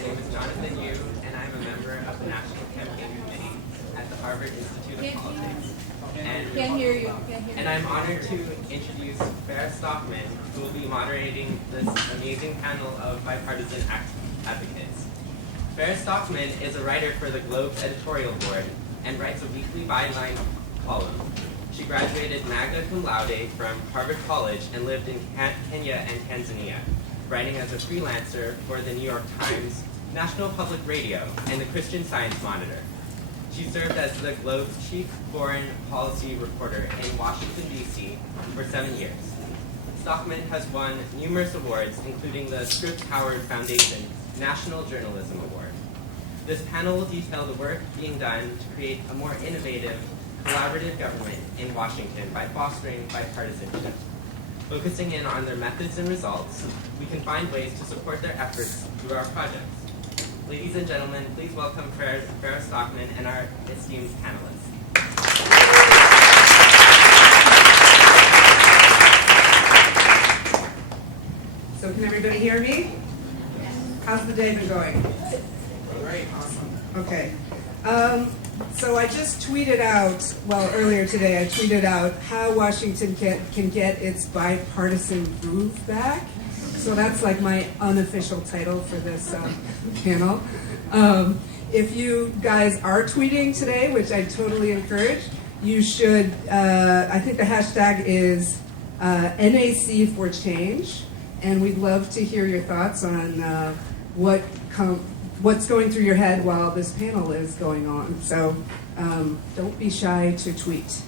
name is Jonathan Yu, and I'm a member of the National Campaign Committee at the Harvard Institute of Politics. Can't hear you. And I'm honored to introduce Farrah Stockman, who will be moderating this amazing panel of bipartisan advocates. Farrah Stockman is a writer for the Globe's editorial board and writes a weekly byline column. She graduated magna cum laude from Harvard College and lived in Kenya and Tanzania, writing as a freelancer for the New York Times, National Public Radio, and the Christian Science Monitor. She served as the Globe's chief foreign policy reporter in Washington, D.C. for 7 years. Stockman has won numerous awards, including the Scripps Howard Foundation National Journalism Award. This panel will detail the work being done to create a more innovative, collaborative government in Washington by fostering bipartisanship. Focusing in on their methods and results, we can find ways to support their efforts through our projects. Ladies and gentlemen, please welcome Farrah Stockman and our esteemed panelists. So can everybody hear me? How's the day been going? Great. Awesome. Okay. So I just tweeted out, earlier today I tweeted out how Washington can get its bipartisan groove back. So that's like my unofficial title for this panel. If you guys are tweeting today, which I totally encourage, you should, I think the hashtag is NAC for change, and we'd love to hear your thoughts on what's going through your head while this panel is going on. So don't be shy to tweet.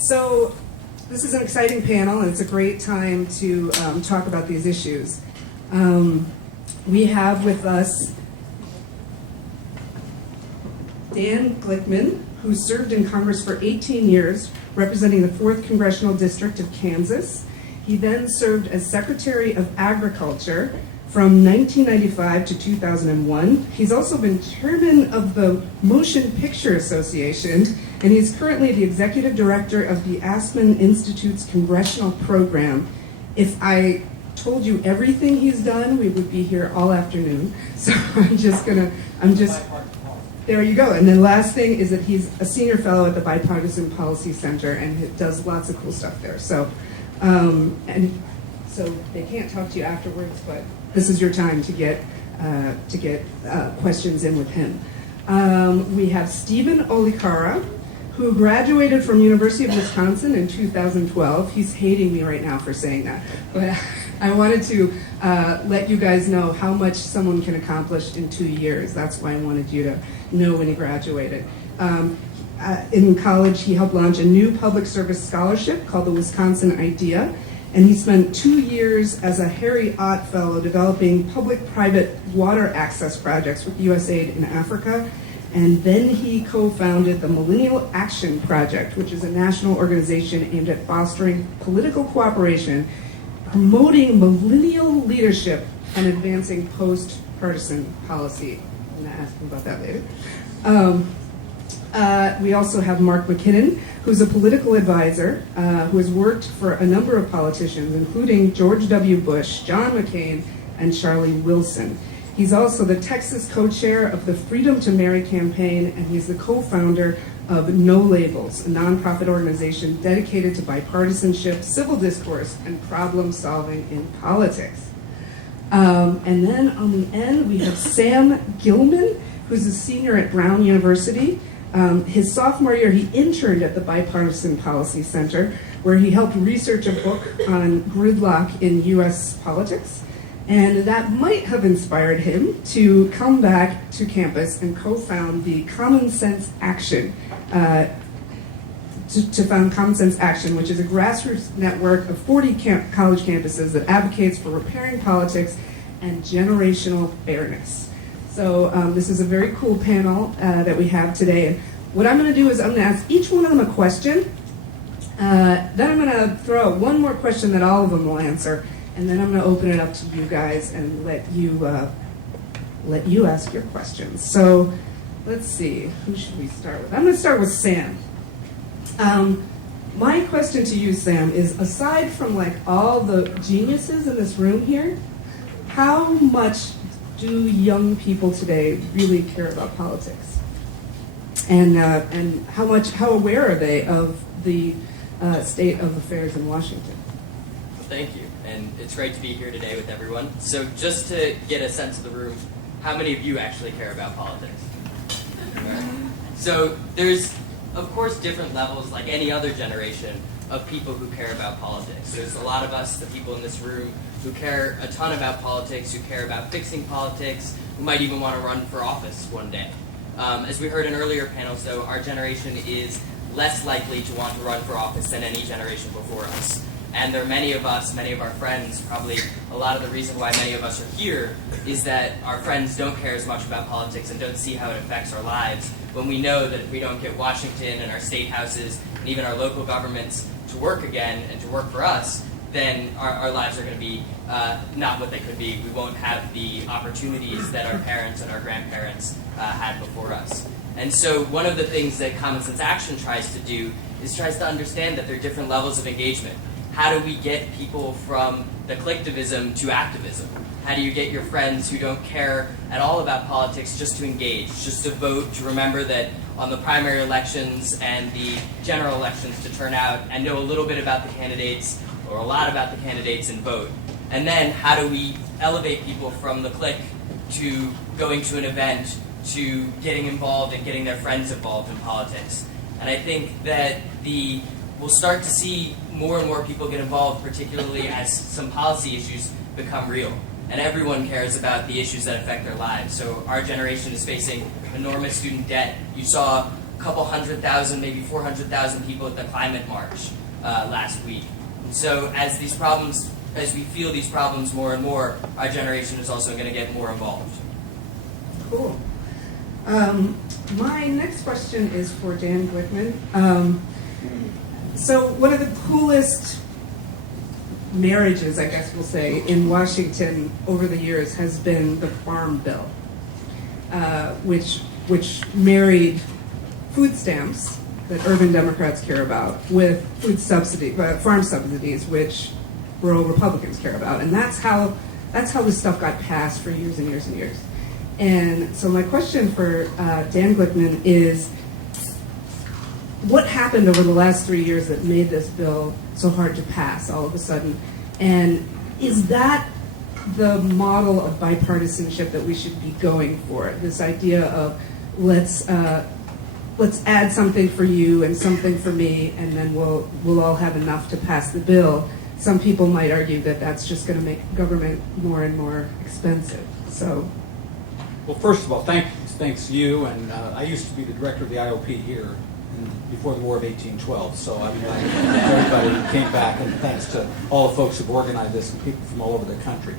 So this is an exciting panel, and it's a great time to talk about these issues. We have with us Dan Glickman, who served in Congress for 18 years, representing the 4th Congressional District of Kansas. He then served as Secretary of Agriculture from 1995 to 2001. He's also been chairman of the Motion Picture Association, and he's currently the executive director of the Aspen Institute's congressional program. If I told you everything he's done, we would be here all afternoon. So there you go. And then last thing is that he's a senior fellow at the Bipartisan Policy Center and does lots of cool stuff there. So, so they can't talk to you afterwards, but this is your time to get questions in with him. We have Stephen Olikara, who graduated from University of Wisconsin in 2012. He's hating me right now for saying that, but I wanted to let you guys know how much someone can accomplish in 2 years. That's why I wanted you to know when he graduated. In college, he helped launch a new public service scholarship called the Wisconsin Idea, and he spent 2 years as a Harry Ott Fellow developing public-private water access projects with USAID in Africa. And then he co-founded the Millennial Action Project, which is a national organization aimed at fostering political cooperation, promoting millennial leadership, and advancing post-partisan policy. I'm going to ask him about that later. We also have Mark McKinnon, who's a political advisor who has worked for a number of politicians, including George W. Bush, John McCain, and Charlie Wilson. He's also the Texas co-chair of the Freedom to Marry campaign, and he's the co-founder of No Labels, a nonprofit organization dedicated to bipartisanship, civil discourse, and problem solving in politics. And then on the end, we have Sam Gilman, who's a senior at Brown University. His sophomore year, he interned at the Bipartisan Policy Center, where he helped research a book on gridlock in U.S. politics. And that might have inspired him to come back to campus and co-found the Common Sense Action, to found Common Sense Action, which is a grassroots network of 40 college campuses that advocates for repairing politics and generational fairness. So this is a very cool panel that we have today. And what I'm going to do is I'm going to ask each one of them a question. Then I'm going to throw out one more question that all of them will answer. And then I'm going to open it up to you guys and let you ask your questions. So let's see, who should we start with? I'm going to start with Sam. My question to you, Sam, is aside from like all the geniuses in this room here, how much do young people today really care about politics? And how aware are they of the state of affairs in Washington? Thank you, and it's great to be here today with everyone. So just to get a sense of the room, how many of you actually care about politics? Right. So there's, of course, different levels, like any other generation, of people who care about politics. There's a lot of us, the people in this room, who care a ton about politics, who care about fixing politics, who might even want to run for office one day. As we heard in earlier panels, though, our generation is less likely to want to run for office than any generation before us. And there are many of us, many of our friends, probably a lot of the reason why many of us are here is that our friends don't care as much about politics and don't see how it affects our lives, when we know that if we don't get Washington and our state houses and even our local governments to work again and to work for us, then our lives are going to be not what they could be. We won't have the opportunities that our parents and our grandparents had before us. And so one of the things that Common Sense Action tries to do is tries to understand that there are different levels of engagement. How do we get people from the collectivism to activism? How do you get your friends who don't care at all about politics just to engage, just to vote, to remember that on the primary elections and the general elections to turn out and know a little bit about the candidates or a lot about the candidates and vote? And then how do we elevate people from the clique to going to an event, to getting involved and getting their friends involved in politics? And I think that we'll start to see more and more people get involved, particularly as some policy issues become real. And everyone cares about the issues that affect their lives. So our generation is facing enormous student debt. You saw a couple 100,000, maybe 400,000 people at the climate march last week. And so as we feel these problems more and more, our generation is also going to get more involved. Cool. My next question is for Dan Glickman. So one of the coolest marriages, I guess we'll say, in Washington over the years has been the Farm Bill, which married food stamps that urban Democrats care about with farm subsidies, which rural Republicans care about, and that's how this stuff got passed for years and years and years. And so my question for Dan Glickman is, what happened over the last 3 years that made this bill so hard to pass all of a sudden? And is that the model of bipartisanship that we should be going for? This idea of let's add something for you and something for me, and then we'll all have enough to pass the bill. Some people might argue that that's just going to make government more and more expensive. So, well, first of all, thanks you. And I used to be the director of the IOP here before the War of 1812. So I'm glad everybody who came back, and thanks to all the folks who've organized this and people from all over the country.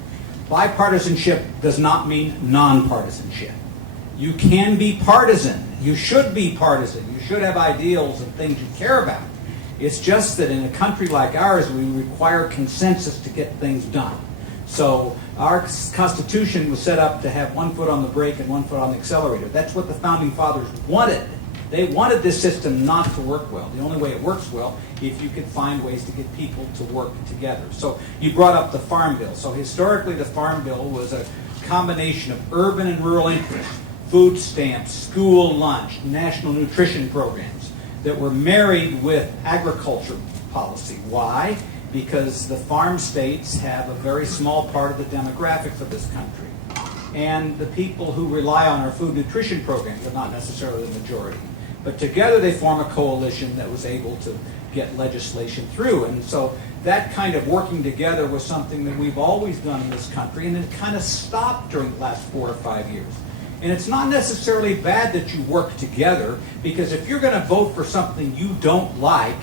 Bipartisanship does not mean nonpartisanship. You can be partisan. You should be partisan. You should have ideals and things you care about. It's just that in a country like ours, we require consensus to get things done. So our Constitution was set up to have one foot on the brake and one foot on the accelerator. That's what the Founding Fathers wanted. They wanted this system not to work well. The only way it works well if you can find ways to get people to work together. So you brought up the Farm Bill. So historically, the Farm Bill was a combination of urban and rural interests, food stamps, school lunch, national nutrition programs that were married with agriculture policy. Why? Because the farm states have a very small part of the demographics of this country. And the people who rely on our food nutrition programs are not necessarily the majority. But together they form a coalition that was able to get legislation through. And so that kind of working together was something that we've always done in this country, and it kind of stopped during the last 4 or 5 years. And it's not necessarily bad that you work together, because if you're going to vote for something you don't like,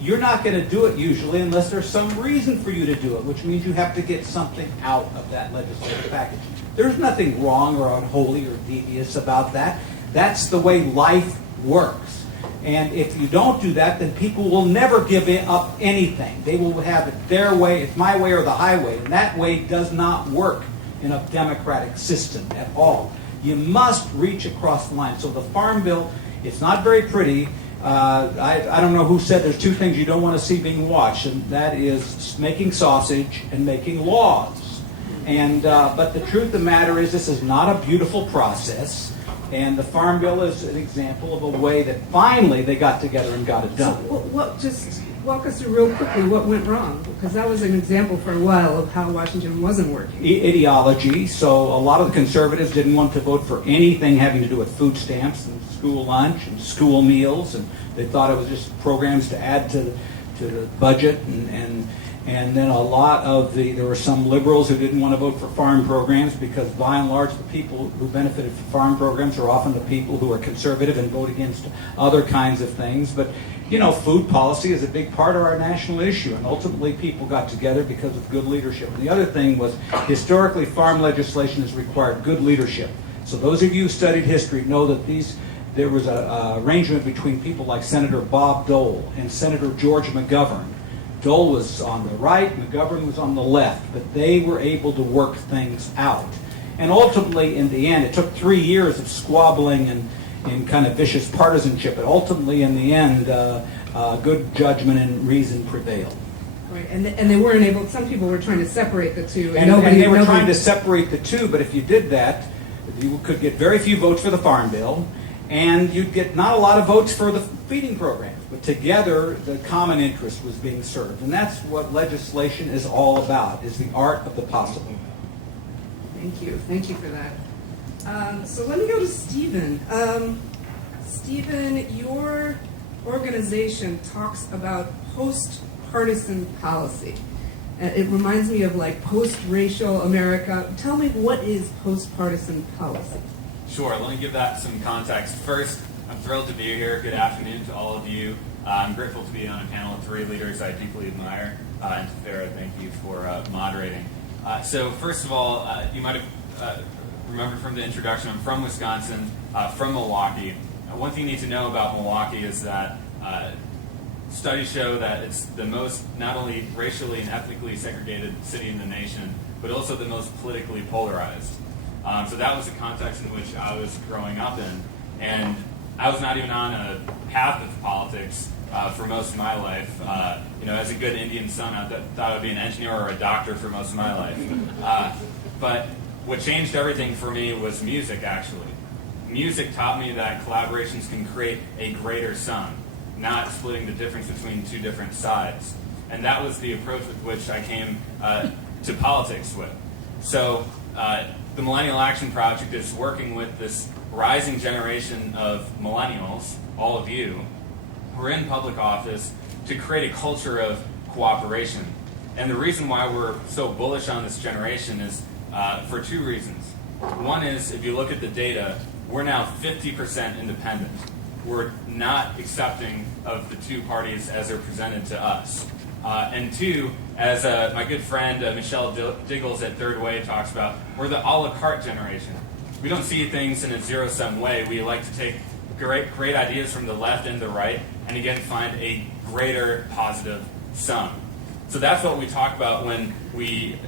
you're not going to do it usually unless there's some reason for you to do it, which means you have to get something out of that legislative package. There's nothing wrong or unholy or devious about that. That's the way life works. And if you don't do that, then people will never give up anything. They will have it their way, it's my way or the highway. And that way does not work in a democratic system at all. You must reach across the line. So the Farm Bill, it's not very pretty. I don't know who said there's two things you don't want to see being watched, and that is making sausage and making laws. But the truth of the matter is this is not a beautiful process. And the Farm Bill is an example of a way that finally they got together and got it done. So just walk us through real quickly what went wrong, because that was an example for a while of how Washington wasn't working. Ideology. So a lot of the conservatives didn't want to vote for anything having to do with food stamps and school lunch and school meals, and they thought it was just programs to add to the budget, and then a lot of there were some liberals who didn't want to vote for farm programs because by and large the people who benefited from farm programs are often the people who are conservative and vote against other kinds of things. But food policy is a big part of our national issue, and ultimately people got together because of good leadership. And the other thing was, historically, farm legislation has required good leadership. So those of you who studied history know that there was an arrangement between people like Senator Bob Dole and Senator George McGovern. Dole was on the right, McGovern was on the left, but they were able to work things out. And ultimately, in the end, it took 3 years of squabbling and kind of vicious partisanship, but ultimately, in the end, good judgment and reason prevailed. Right, and they weren't able. Some people were trying to separate the two, and they were trying to separate the two. But if you did that, you could get very few votes for the Farm Bill, and you'd get not a lot of votes for the feeding programs. But together, the common interest was being served, and that's what legislation is all about: is the art of the possible. Thank you for that. So let me go to Stephen. Stephen, your organization talks about postpartisan policy. It reminds me of like post-racial America. Tell me, what is postpartisan policy? Sure, let me give that some context. First, I'm thrilled to be here. Good afternoon to all of you. I'm grateful to be on a panel of 3 leaders I deeply admire. And to Farah, thank you for moderating. So first of all, you might have remembered from the introduction, I'm from Wisconsin, from Milwaukee. One thing you need to know about Milwaukee is that studies show that it's the most not only racially and ethnically segregated city in the nation, but also the most politically polarized. So that was the context in which I was growing up in. And I was not even on a path of politics for most of my life. As a good Indian son, I thought I would be an engineer or a doctor for most of my life. But what changed everything for me was music, actually. Music taught me that collaborations can create a greater sum, not splitting the difference between 2 different sides. And that was the approach with which I came to politics with. So the Millennial Action Project is working with this rising generation of millennials, all of you, who are in public office, to create a culture of cooperation. And the reason why we're so bullish on this generation is for 2 reasons. One is, if you look at the data, we're now 50% independent. We're not accepting of the 2 parties as they're presented to us. And 2, as my good friend Michelle Diggles at Third Way talks about, we're the a la carte generation. We don't see things in a zero-sum way. We like to take great ideas from the left and the right, and again find a greater positive sum. So that's what we talk about when we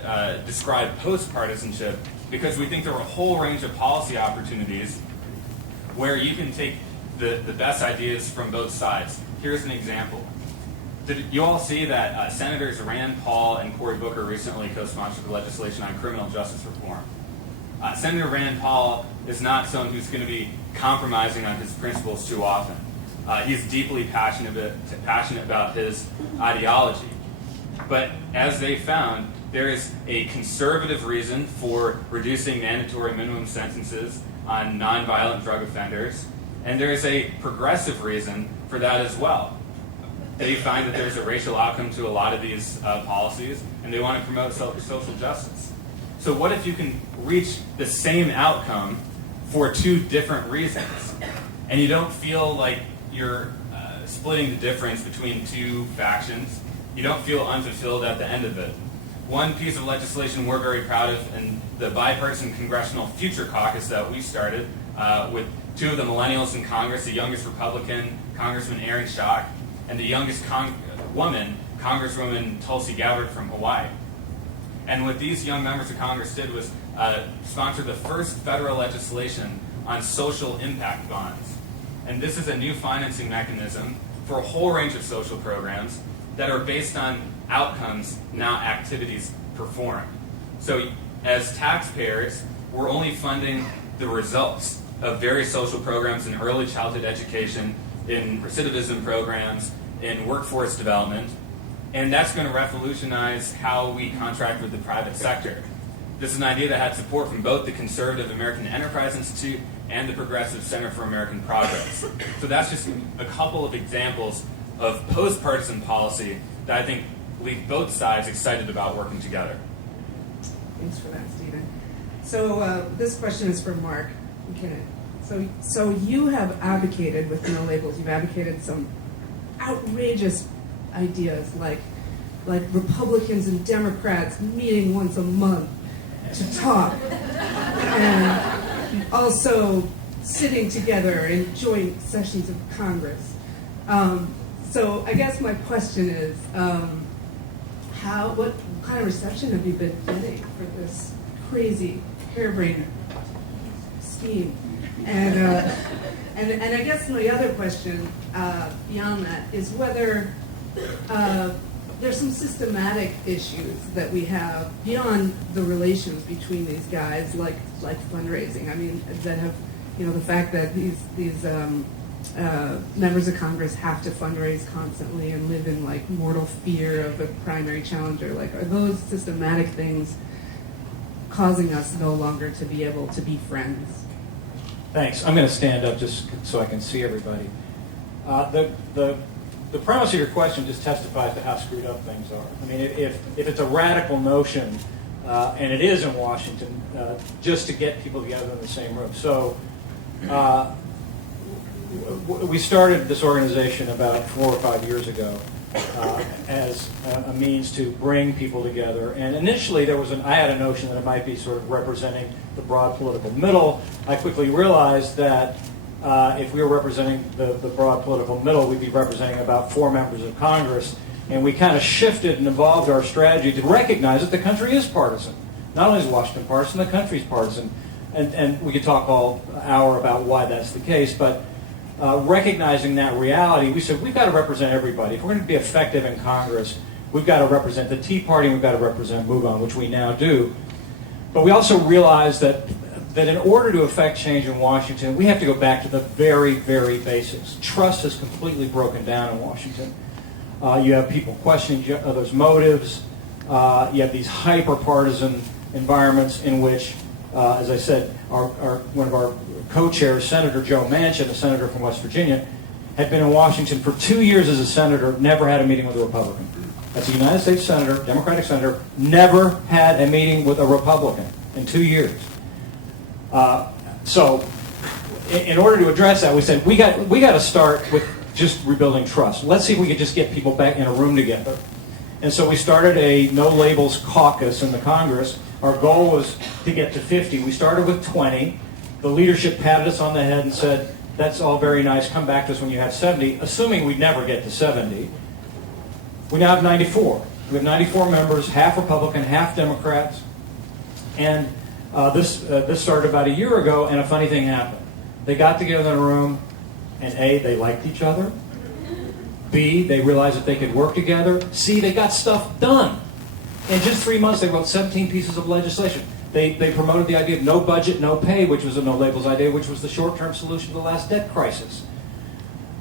describe postpartisanship, because we think there are a whole range of policy opportunities where you can take the best ideas from both sides. Here's an example. Did you all see that Senators Rand Paul and Cory Booker recently co-sponsored the legislation on criminal justice reform? Senator Rand Paul is not someone who's going to be compromising on his principles too often. He's deeply passionate about his ideology. But as they found, there is a conservative reason for reducing mandatory minimum sentences on nonviolent drug offenders, and there is a progressive reason for that as well. They find that there's a racial outcome to a lot of these policies, and they want to promote social justice. So what if you can reach the same outcome for 2 different reasons, and you don't feel like you're splitting the difference between 2 factions? You don't feel unfulfilled at the end of it. One piece of legislation we're very proud of, and the Bipartisan Congressional Future Caucus that we started with 2 of the millennials in Congress, the youngest Republican, Congressman Aaron Schock, and the youngest woman, Congresswoman Tulsi Gabbard from Hawaii. And what these young members of Congress did was sponsor the first federal legislation on social impact bonds. And this is a new financing mechanism for a whole range of social programs that are based on outcomes, not activities performed. So as taxpayers, we're only funding the results of various social programs in early childhood education, in recidivism programs, in workforce development, and that's going to revolutionize how we contract with the private sector. This is an idea that had support from both the conservative American Enterprise Institute and the Progressive Center for American Progress. So that's just a couple of examples of postpartisan policy that I think leave both sides excited about working together. Thanks for that, Stephen. So this question is for Mark McKinnon. So you have advocated with no labels. You've advocated some outrageous ideas like Republicans and Democrats meeting once a month to talk, and also sitting together in joint sessions of Congress. So I guess my question is, what kind of reception have you been getting for this crazy, harebrained scheme? And I guess my other question beyond that is whether there's some systematic issues that we have beyond the relations between these guys, like fundraising. I mean, that have, the fact that these members of Congress have to fundraise constantly and live in like mortal fear of a primary challenger. Like, are those systematic things causing us no longer to be able to be friends? Thanks. I'm going to stand up just so I can see everybody. The premise of your question just testifies to how screwed up things are. I mean, if it's a radical notion, and it is in Washington, just to get people together in the same room. So we started this organization about 4 or 5 years ago as a means to bring people together. And initially, I had a notion that it might be sort of representing the broad political middle. I quickly realized that if we were representing the broad political middle, we'd be representing about 4 members of Congress. And we kind of shifted and evolved our strategy to recognize that the country is partisan. Not only is Washington partisan, the country's partisan. And we could talk all hour about why that's the case, but recognizing that reality, we said we've got to represent everybody. If we're going to be effective in Congress, we've got to represent the Tea Party and we've got to represent Move On, which we now do. But we also realized that in order to affect change in Washington, we have to go back to the very, very basics. Trust has completely broken down in Washington. You have people questioning others' motives. You have these hyper-partisan environments in which, as I said, one of our co-chairs, Senator Joe Manchin, a senator from West Virginia, had been in Washington for 2 years as a senator, never had a meeting with a Republican. That's a United States senator, Democratic senator, never had a meeting with a Republican in 2 years. So, in order to address that, we said we got to start with just rebuilding trust. Let's see if we could just get people back in a room together. And so we started a no labels caucus in the Congress. Our goal was to get to 50. We started with 20. The leadership patted us on the head and said, "That's all very nice. Come back to us when you have 70," assuming we'd never get to 70. We now have 94. We have 94 members, half Republican, half Democrats. And this started about a year ago, and a funny thing happened. They got together in a room, and A, they liked each other. B, they realized that they could work together. C, they got stuff done. In just 3 months, they wrote 17 pieces of legislation. They promoted the idea of no budget, no pay, which was a no labels idea, which was the short-term solution to the last debt crisis.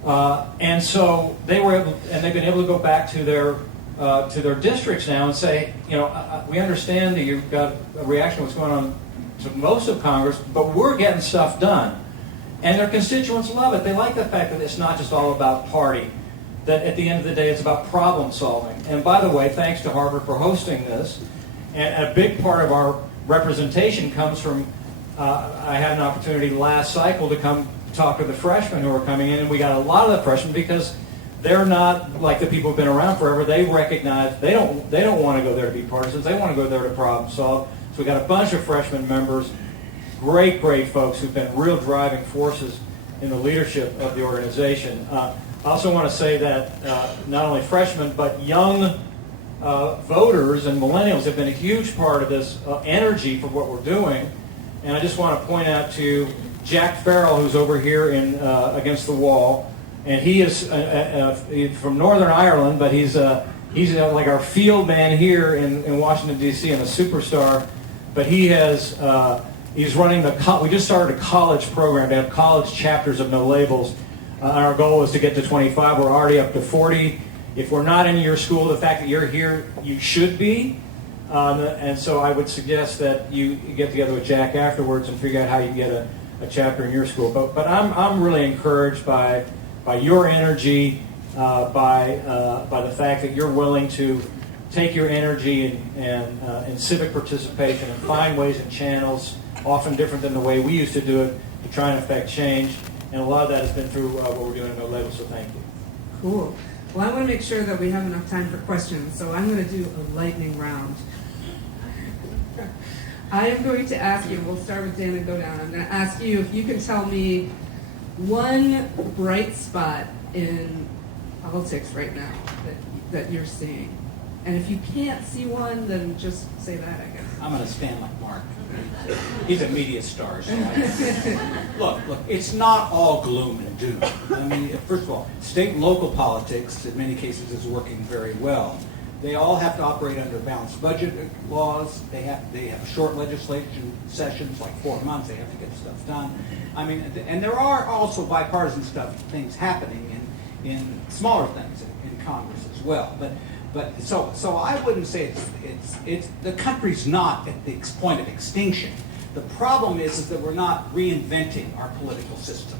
And so they were able, and they've been able to go back to their districts now and say, we understand that you've got a reaction to what's going on to most of Congress, but we're getting stuff done. And their constituents love it. They like the fact that it's not just all about party, that at the end of the day it's about problem solving. And by the way, thanks to Harvard for hosting this, and a big part of our representation comes from, I had an opportunity last cycle to come talk to the freshmen who are coming in, and we got a lot of the freshmen because they're not like the people who've been around forever. They recognize they don't want to go there to be partisans. They want to go there to problem solve. So we got a bunch of freshman members, great folks who've been real driving forces in the leadership of the organization. I also want to say that not only freshmen, but young voters and millennials have been a huge part of this energy for what we're doing. And I just want to point out to Jack Farrell, who's over here in against the wall. And he is from Northern Ireland, but he's like our field man here in Washington, D.C., and a superstar. but he's running we just started a college program to have college chapters of No Labels. Our goal is to get to 25. We're already up to 40. If we're not in your school, the fact that you're here, you should be. And so I would suggest that you get together with Jack afterwards and figure out how you get a chapter in your school. But I'm really encouraged by your energy, by the fact that you're willing to take your energy and civic participation and find ways and channels, often different than the way we used to do it, to try and affect change. And a lot of that has been through what we're doing at No Labels, so thank you. Cool. Well, I want to make sure that we have enough time for questions, so I'm going to do a lightning round. I am going to ask you, we'll start with Dan and go down. I'm going to ask you if you can tell me one bright spot in politics right now that you're seeing. And if you can't see one, then just say that, I guess. I'm going to stand like Mark. He's a media star. So look, it's not all gloom and doom. I mean, first of all, state and local politics, in many cases, is working very well. They all have to operate under balanced budget laws. They have short legislation sessions, like 4 months. They have to get stuff done. I mean, and there are also bipartisan things happening in smaller things in Congress as well. But so I wouldn't say it's the country's not at the point of extinction. The problem is that we're not reinventing our political system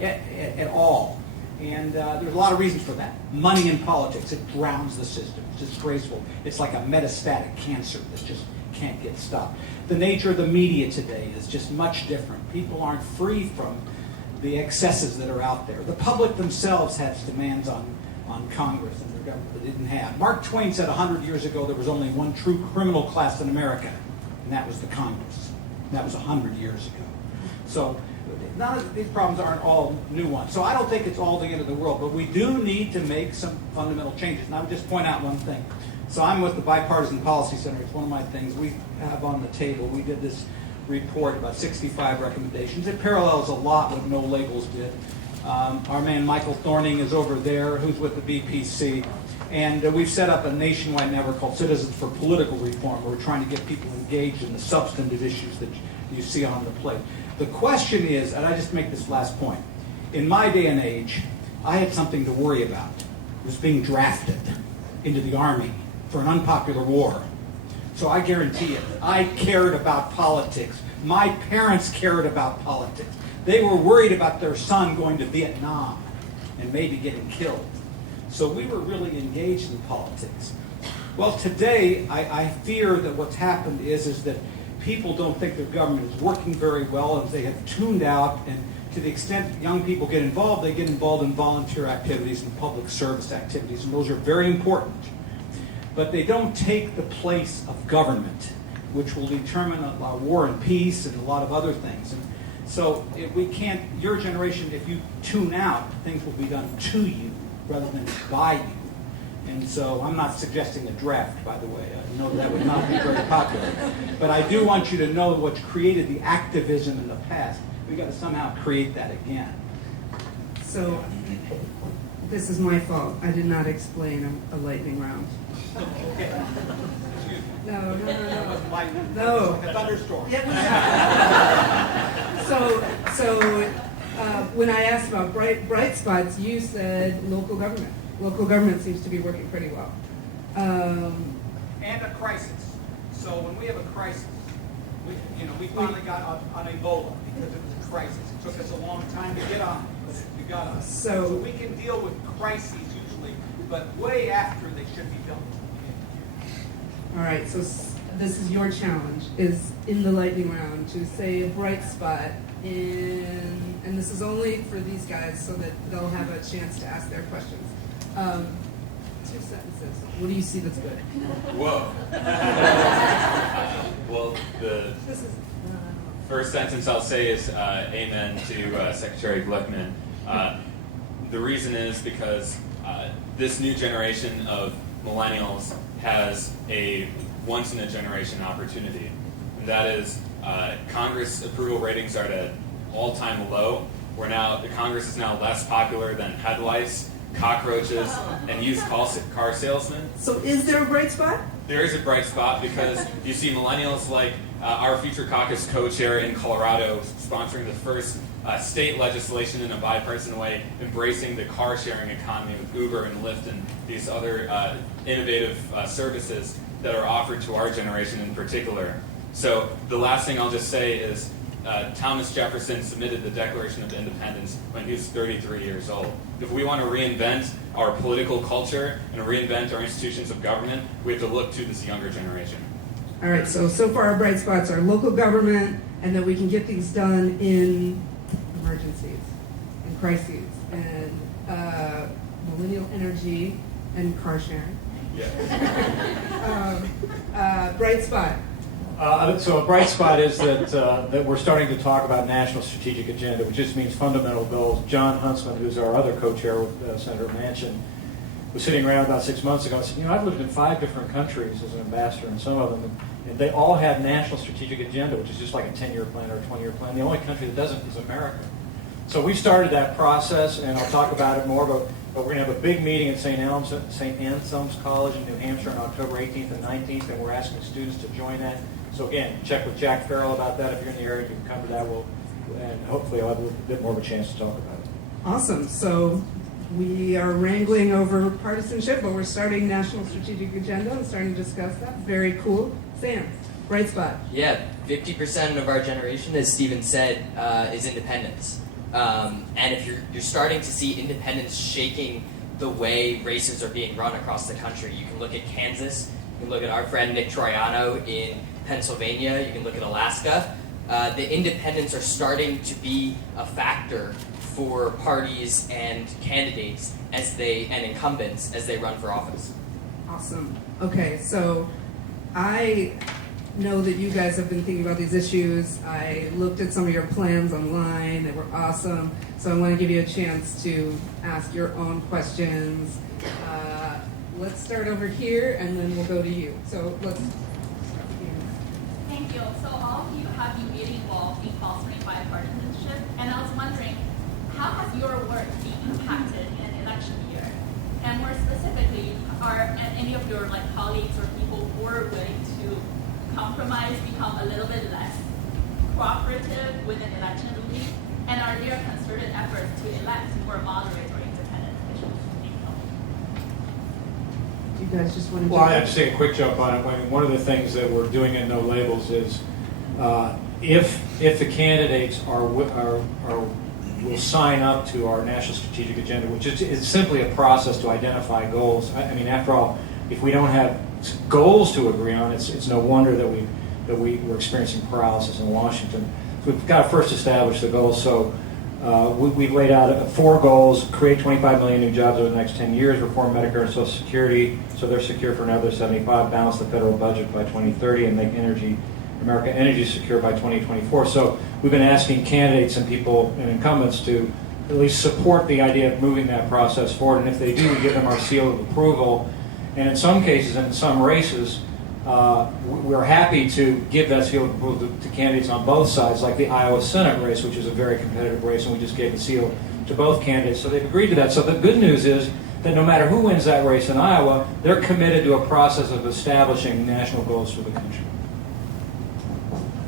at all. And there's a lot of reasons for that. Money in politics, it drowns the system. It's disgraceful. It's like a metastatic cancer that just can't get stopped. The nature of the media today is just much different. People aren't free from the excesses that are out there. The public themselves has demands on Congress and their government that didn't have. Mark Twain said 100 years ago there was only one true criminal class in America, and that was the Congress. And that was 100 years ago. So none of these problems aren't all new ones. So I don't think it's all the end of the world, but we do need to make some fundamental changes. And I would just point out one thing. So I'm with the Bipartisan Policy Center. It's one of my things we have on the table. We did this report, about 65 recommendations. It parallels a lot what No Labels did. Our man Michael Thorning is over there, who's with the BPC. And we've set up a nationwide network called Citizens for Political Reform, where we're trying to get people engaged in the substantive issues that you see on the plate. The question is, and I just make this last point, in my day and age, I had something to worry about. It was being drafted into the Army for an unpopular war. So I guarantee you, I cared about politics. My parents cared about politics. They were worried about their son going to Vietnam and maybe getting killed. So we were really engaged in politics. Well, today, I fear that what's happened is that people don't think their government is working very well, and they have tuned out, and to the extent young people get involved, they get involved in volunteer activities and public service activities, and those are very important. But they don't take the place of government, which will determine a war and peace and a lot of other things. And so if we can't, your generation, if you tune out, things will be done to you rather than by you. And so I'm not suggesting a draft, by the way. I know that would not be very popular. But I do want you to know what's created the activism in the past. We've got to somehow create that again. So this is my fault. I did not explain a lightning round. Okay. No. That wasn't lightning. No. It was like a thunderstorm. So when I asked about bright spots, you said local government. Local government seems to be working pretty well. And a crisis. So when we have a crisis, we finally got on Ebola because it was a crisis. It took us a long time to get on it, but we got on it. So we can deal with crises usually, but way after they should be dealt with. All right, so this is your challenge, is in the lightning round to say a bright spot and this is only for these guys so that they'll have a chance to ask their questions. 2 sentences. What do you see that's good? Whoa. Well, the first sentence I'll say is amen to Secretary Glickman. The reason is because this new generation of millennials has a once-in-a-generation opportunity. And that is Congress approval ratings are at an all-time low. The Congress is now less popular than head lice, cockroaches, and used car salesmen. So is there a bright spot? There is a bright spot because you see millennials like our Future Caucus co-chair in Colorado, sponsoring the first state legislation in a bipartisan way, embracing the car-sharing economy with Uber and Lyft and these other innovative services that are offered to our generation in particular. So the last thing I'll just say is Thomas Jefferson submitted the Declaration of Independence when he was 33 years old. If we want to reinvent our political culture and reinvent our institutions of government, we have to look to this younger generation. All right, so far our bright spots are local government, and that we can get things done in emergencies and crises and millennial energy and car sharing. Yeah. Bright spot. So a bright spot is that we're starting to talk about national strategic agenda, which just means fundamental goals. John Huntsman, who's our other co-chair with Senator Manchin, was sitting around about 6 months ago and said, I've lived in 5 different countries as an ambassador in some of them, and they all have national strategic agenda, which is just like a 10-year plan or a 20-year plan. The only country that doesn't is America. So we started that process, and I'll talk about it more, but we're going to have a big meeting at St. Anselm's College in New Hampshire on October 18th and 19th, and we're asking students to join that. So again, check with Jack Farrell about that. If you're in the area, you can come to that. And hopefully I'll have a bit more of a chance to talk about it. Awesome. So we are wrangling over partisanship, but we're starting national strategic agenda and starting to discuss that. Very cool. Sam, bright spot. Yeah, 50% of our generation, as Stephen said, is independents. And if you're starting to see independents shaking the way races are being run across the country, you can look at Kansas, you can look at our friend Nick Troiano in Pennsylvania, you can look at Alaska. The independents are starting to be a factor for parties and candidates and incumbents as they run for office. Awesome. Okay, so I know that you guys have been thinking about these issues. I looked at some of your plans online. They were awesome. So I want to give you a chance to ask your own questions. Let's start over here, and then we'll go to you. So let's start here. Thank you. So all of you have been really involved in fostering bipartisanship, and I was wondering, how has your work been impacted in an election year? And more specifically, are any of your colleagues or people who are willing to compromise become a little bit less cooperative with an election week? And are there concerted efforts to elect more moderate or independent officials? You guys just want to Well, I have to take a quick jump on it. I mean, one of the things that we're doing in No Labels is if the candidates will sign up to our national strategic agenda, which is simply a process to identify goals. I mean, after all, if we don't have goals to agree on, it's no wonder that we're experiencing paralysis in Washington. So we've got to first establish the goals. So we've laid out 4 goals: create 25 million new jobs over the next 10 years, reform Medicare and Social Security so they're secure for another 75, balance the federal budget by 2030, and make America energy secure by 2024. So we've been asking candidates and people and incumbents to at least support the idea of moving that process forward. And if they do, we give them our seal of approval. And in some cases, and in some races, we're happy to give that seal of approval to candidates on both sides, like the Iowa Senate race, which is a very competitive race, and we just gave the seal to both candidates. So they've agreed to that. So the good news is that no matter who wins that race in Iowa, they're committed to a process of establishing national goals for the country.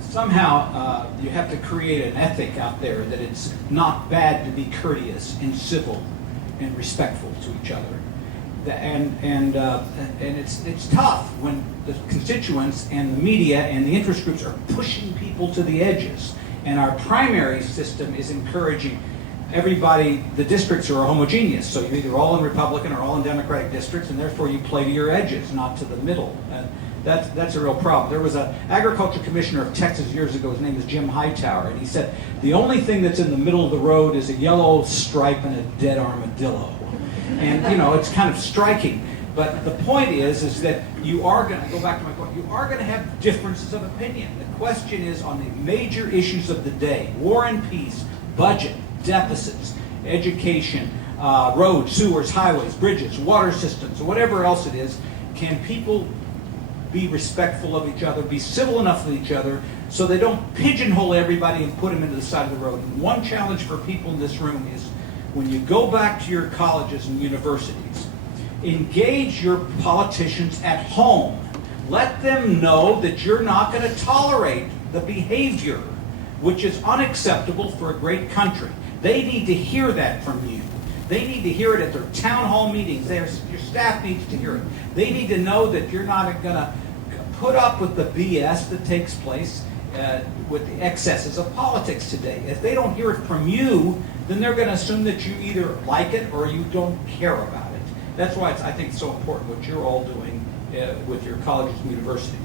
Somehow you have to create an ethic out there that it's not bad to be courteous and civil and respectful to each other. And it's tough when the constituents and the media and the interest groups are pushing people to the edges. And our primary system is encouraging everybody. The districts are homogeneous, so you're either all in Republican or all in Democratic districts, and therefore you play to your edges, not to the middle. And that's a real problem. There was an agriculture commissioner of Texas years ago. His name is Jim Hightower, and he said the only thing that's in the middle of the road is a yellow stripe and a dead armadillo. And it's kind of striking. But the point is that you are going to go back to my point. You are going to have differences of opinion. The question is on the major issues of the day: war and peace, budget, deficits, education, roads, sewers, highways, bridges, water systems, whatever else it is. Can people be respectful of each other, be civil enough with each other, so they don't pigeonhole everybody and put them into the side of the road? And one challenge for people in this room is, when you go back to your colleges and universities, engage your politicians at home. Let them know that you're not going to tolerate the behavior which is unacceptable for a great country. They need to hear that from you. They need to hear it at their town hall meetings. Your staff needs to hear it. They need to know that you're not going to put up with the BS that takes place with the excesses of politics today. If they don't hear it from you, then they're going to assume that you either like it or you don't care about it. That's why I think it's so important what you're all doing with your colleges and universities.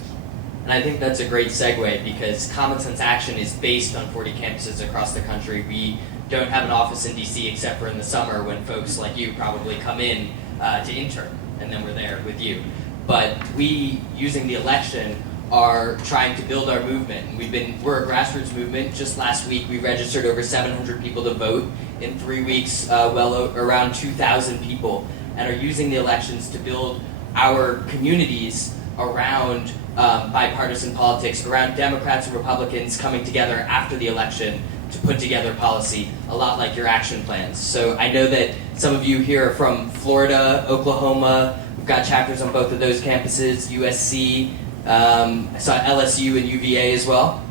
And I think that's a great segue because Common Sense Action is based on 40 campuses across the country. We don't have an office in DC except for in the summer when folks like you probably come in to intern, and then we're there with you. But we, using the election, are trying to build our movement. We're a grassroots movement. Just last week, we registered over 700 people to vote. In 3 weeks, around 2,000 people, and are using the elections to build our communities around bipartisan politics, around Democrats and Republicans coming together after the election to put together policy, a lot like your action plans. So I know that some of you here are from Florida, Oklahoma. We've got chapters on both of those campuses, USC. I saw LSU and UVA as well.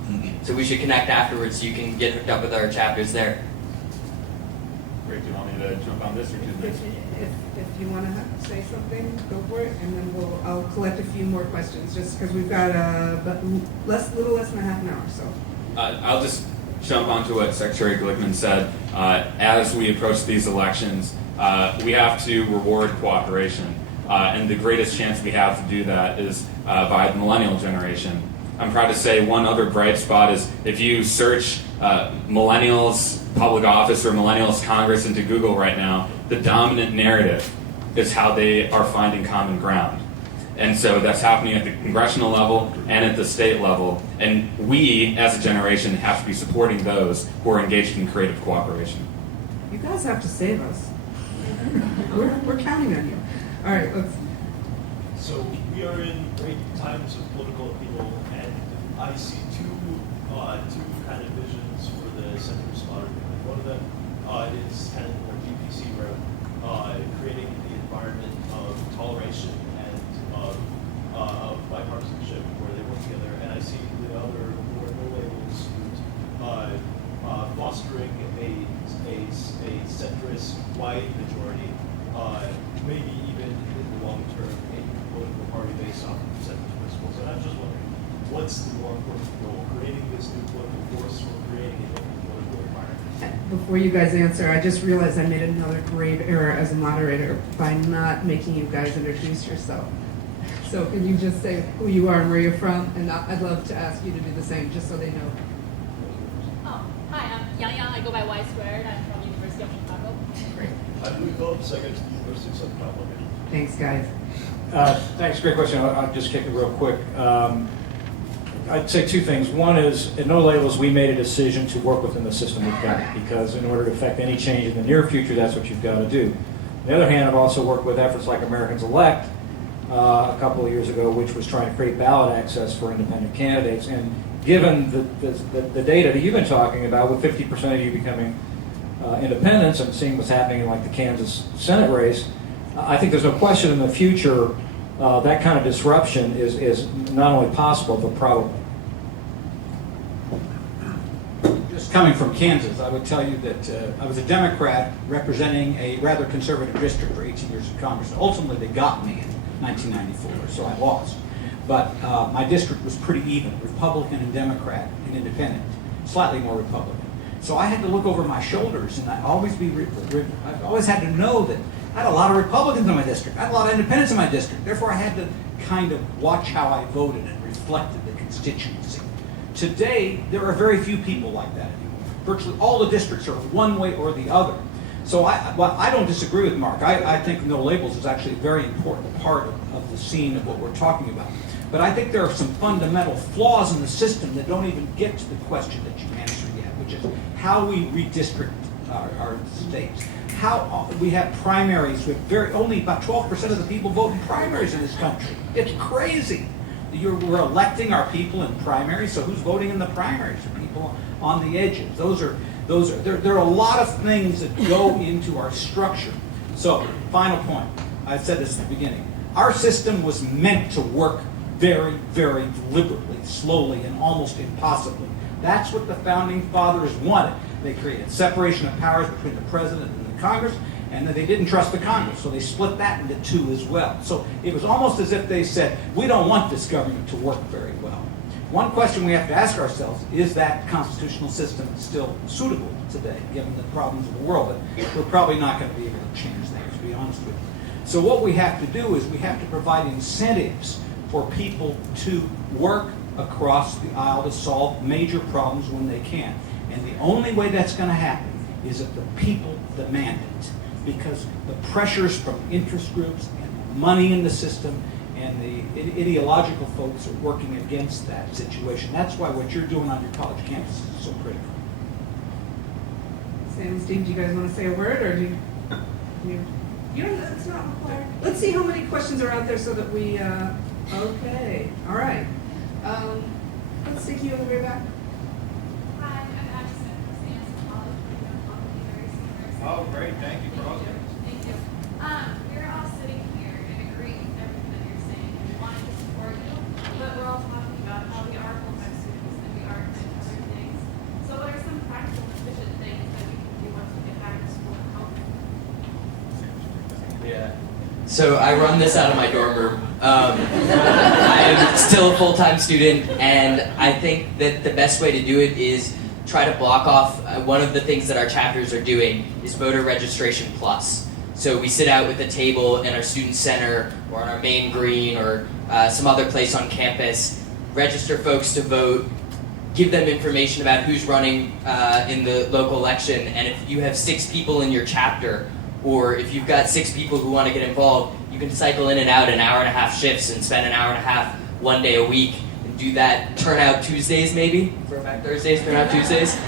So we should connect afterwards so you can get hooked up with our chapters there. Great. Do you want me to jump on this or do this? If you want to say something, go for it, and then I'll collect a few more questions, just because we've got little less than a half an hour. So I'll just jump onto what Secretary Glickman said. As we approach these elections, we have to reward cooperation, and the greatest chance we have to do that is by the millennial generation. I'm proud to say one other bright spot is if you search millennials public office or millennials Congress into Google right now, the dominant narrative is how they are finding common ground. And so that's happening at the congressional level and at the state level. And we, as a generation, have to be supporting those who are engaged in creative cooperation. you guys have to save us. We're counting on you. All right, let's. So we are in great times of political upheaval, and I see two kind of visions for the centrist modern movement. One of them is kind of more GPC, where creating the environment of toleration and of bipartisanship, where they work together. And I see the other more no-labels fostering a centrist white majority, maybe even in the long term a political party based on centrist principles. And I'm just wondering, what's the more important role, creating this new political force or creating a different political environment? Before you guys answer, I just realized I made another grave error as a moderator by not making you guys introduce yourself. So can you just say who you are and where you're from? And I'd love to ask you to do the same, just so they know. Oh, hi, I'm Yang Yang. I go by Y Squared. I'm from University of Chicago. Great. I'm Louis Phillips. I go to the University of Southern California. Thanks, guys. Thanks, great question. I'll just kick it real quick. I'd say two things. One is, at No Labels, we made a decision to work within the system we've got, because in order to affect any change in the near future, that's what you've got to do. On the other hand, I've also worked with efforts like Americans Elect a couple of years ago, which was trying to create ballot access for independent candidates. And given the data that you've been talking about, with 50% of you becoming independents and seeing what's happening in like the Kansas Senate race, I think there's no question in the future that kind of disruption is not only possible, but probable. Just coming from Kansas, I would tell you that I was a Democrat representing a rather conservative district for 18 years in Congress. Ultimately, they got me in 1994, so I lost. But my district was pretty even, Republican and Democrat and independent, slightly more Republican. So I had to look over my shoulders, and I've always had to know that I had a lot of Republicans in my district. I had a lot of independents in my district. Therefore, I had to kind of watch how I voted and reflected the constituency. Today, there are very few people like that anymore. Virtually all the districts are one way or the other. So I don't disagree with Mark. I think No Labels is actually a very important part of the scene of what we're talking about. But I think there are some fundamental flaws in the system that don't even get to the question that you answered yet, which is how we redistrict our states. How we have primaries with only about 12% of the people vote in primaries in this country. It's crazy. We're electing our people in primaries, so who's voting in the primaries? The people on the edges. There are a lot of things that go into our structure. So, final point. I said this at the beginning. Our system was meant to work very, very deliberately, slowly, and almost impossibly. That's what the founding fathers wanted. They created separation of powers between the president and the Congress, and then they didn't trust the Congress, so they split that into two as well. So it was almost as if they said, we don't want this government to work very well. One question we have to ask ourselves, is that constitutional system still suitable today, given the problems of the world? But we're probably not going to be able to change that, to be honest with you. So what we have to do is we have to provide incentives for people to work across the aisle to solve major problems when they can. And the only way that's going to happen is if the people demand it. Because the pressures from interest groups and money in the system and the ideological folks are working against that situation. That's why what you're doing on your college campus is so critical. Sam and Steve, do you guys want to say a word, or do you don't, it's not required. Let's see how many questions are out there so that we, okay, all right. Let's take you all the way back. Hi, I'm Addison from Stanford College. Very senior. Oh, great. Thank you for all that. Thank you. We're all sitting here and agreeing with everything that you're saying and wanting to support you, but we're all talking about how we are full-time students and we are doing other things. So what are some practical, efficient things that we can do once we get back to school and home? Yeah. So I run this out of my dorm room. I am still a full-time student, and I think that the best way to do it is try to block off. One of the things that our chapters are doing is voter registration plus. So we sit out with a table in our student center or on our main green or some other place on campus, register folks to vote, give them information about who's running in the local election, and if you have 6 people in your chapter, or if you've got 6 people who want to get involved, you can cycle in and out an hour-and-a-half shifts and spend an hour-and-a-half one day a week and do that turnout Tuesdays maybe, throwback Thursdays, turnout Tuesdays,